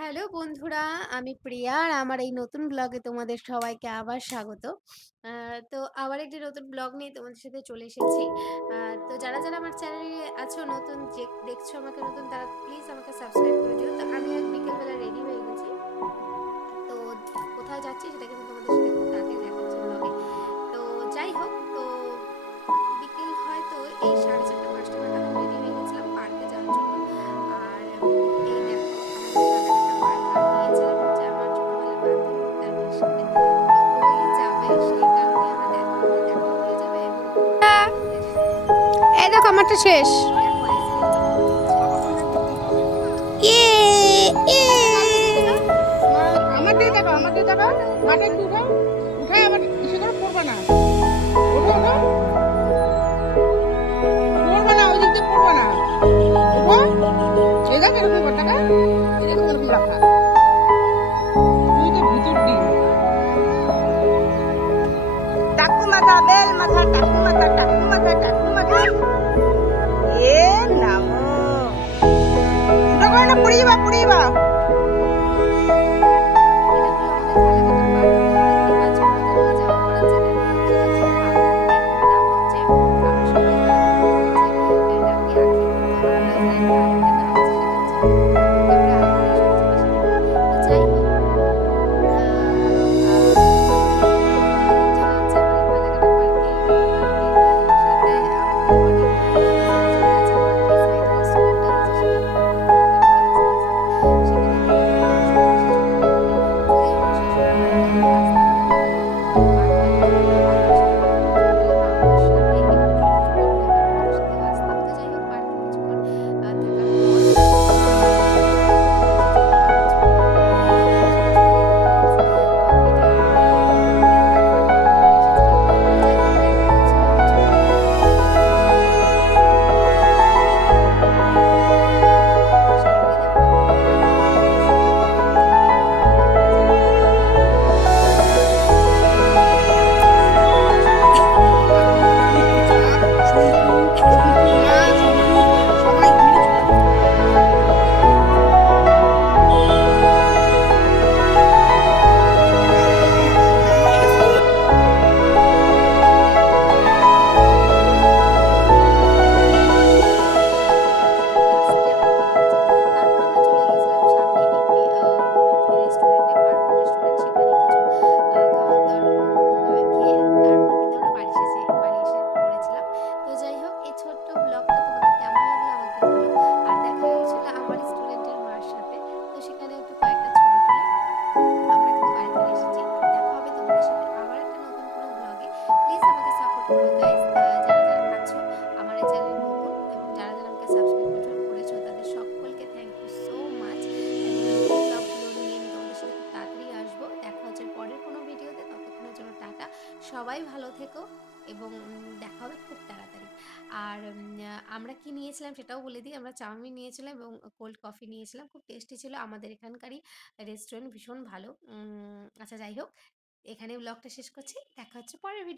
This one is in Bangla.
হ্যালো বন্ধুরা, আমি প্রিয়া আর আমার এই নতুন ব্লগে তোমাদের সবাইকে আবার স্বাগত। তো আবার একটি নতুন ব্লগ নিয়ে তোমাদের সাথে চলে এসেছি। তো যারা আমার চ্যানেলে আছো নতুন, যে দেখছো আমাকে নতুন, তারা প্লিজ আমাকে সাবস্ক্রাইব করে দিও। তো আমি আজ বিকেলবেলা রেডি হয়ে গেছি। তো কোথায় যাচ্ছি সেটা কিন্তু তোমাদের সাথে খুব তাড়াতাড়ি দেখাচ্ছি ব্লগে। তো যাই হোক, তো বিকেল হয়তো এই 4:30-5টা নাগাদ আমি রেডি হয়ে গেছিলাম পার্কে যাওয়ার জন্য। আর এই দেখো আমাদের এখানে একটা পার্ক আমি গিয়েছিলাম হচ্ছে আমার ছোটবেলার বান্ধবী তার মেয়ের সাথে। তো ওই যাবে, সেই কারণে আমাদের দেখা হয়ে যাবে এবং ওদের এই দেখো আমারটা শেষ। দেখো আইসক্রিম বিক্রি করছে। আমার দিয়ে দেখো মাঠে একটু উঠায় আবার ইসে করে পড়বা না। ওঠো পড়বা না, ওই দিক দিয়ে পড়বা না। ওঠো, এই দেখ এরকম টাকা এরকম রাখা তুই তো ভিতর দিন টাকু মাথা বেল মাথা টাকু মাথা এ নামো উঠো করে না পড়িবা এটা হলো আমাদের ফালাকাটা পার্ক। তো দেখতে পাচ্ছ কত লোকে যাওয়া করার জায়গা। সেটা হচ্ছে পার্ক। এর নাম হচ্ছে, আমরা সবাই বলি যে এটাকে আঁখি, কিন্তু আমরা জানি না আরেকটা নাম আছে, সেটা হচ্ছে পুকুর। তো আমরা আঁখি বলেই সবচেয়ে বেশি বলি। তো যাই হোক, অনেকদিন যাওয়া হচ্ছে আমার এই ফালাকাটা পার্কে। এবং পার্কের সাথে আমাদের অনেক ফেসিলিটি আছে। পার্কের সাইডে স্কুলটা আছে, সেখানে খুব ভালো একটা ক্লাস নিয়েছিলাম। সেখানে গিয়ে আমরা সবাই এসে ছবি তুলি। যদিও আমরা সেই সময় বাড়িতে এত আসতাম না, কিন্তু পার্কটা যেহেতু খুব ভালো ছিল, ছোটবেলায় মা-বাবার সাথে এবং একটু বড় হয়ে বাবা-মাদের সাথেও আসতাম। তো যাই হোক, পার্কে কিছুক্ষণ থাকার পর আমরা নিজেদের মতো ছবি তুললাম। সেটা ছিল রিলস, ভিডিও করে, তারপরে তার ফাঁকে ফটো নিয়ে এসেছিলাম। তো যাই হোক, দেখা হচ্ছিল কিছুক্ষণ পর। আশা করি দেখো তোমরা অবশ্যই ভিডিওটি ভালো লাগবে যারা যারা দেখবে। ক্লাসে যেমন হয়ে গিয়েছে, তারপর আমরা চলে গিয়েছিলাম সামনে একটি রেস্টুরেন্টে, পার্বণ রেস্টুরেন্ট। সেখানে কিছু খাবার দাবার খেয়ে তারপর কিন্তু আমরা বাড়ি এসে পড়েছিলাম। তো যাই হোক, এই ছোট্ট ব্লগটা তোমাদের কেমন লাগলো আমাকে বলো। আর দেখা হয়েছিল আমার স্টুডেন্টের মার সাথে। তো সেখানে একটু কয়েকটা ছবি তুলে আমরা কিন্তু বাড়ি ফিরে এসেছি। দেখা হবে তোমাদের সাথে আবার একটা নতুন কোনো ব্লগে। প্লিজ আমাকে সাপোর্ট করো গাইস। যারা আছো আমার এই চ্যানেলে নতুন এবং যারা আমাকে সাবস্ক্রাইব করেছো তাদের সকলকে থ্যাংক ইউ সো মাচ। এবং নতুন ব্লগগুলো নিয়ে আমি তোমাদের সাথে খুব তাড়াতাড়ি আসবো। দেখা হচ্ছে পরের কোনো ভিডিওতে। ততক্ষণের জন্য টাটা। সবাই ভালো থেকো এবং দেখা হবে খুব তাড়াতাড়ি। আর আমরা কি নিয়েছিলাম সেটাও বলে দিই। আমরা চাউমিন নিয়েছিলাম এবং কোল্ড কফি নিয়েছিলাম। খুব টেস্টি ছিল। আমাদের এখানকারই রেস্টুরেন্ট, ভীষণ ভালো। আচ্ছা যাই হোক, এখানে ব্লগটা শেষ করছি। দেখা হচ্ছে পরের ভিডিও।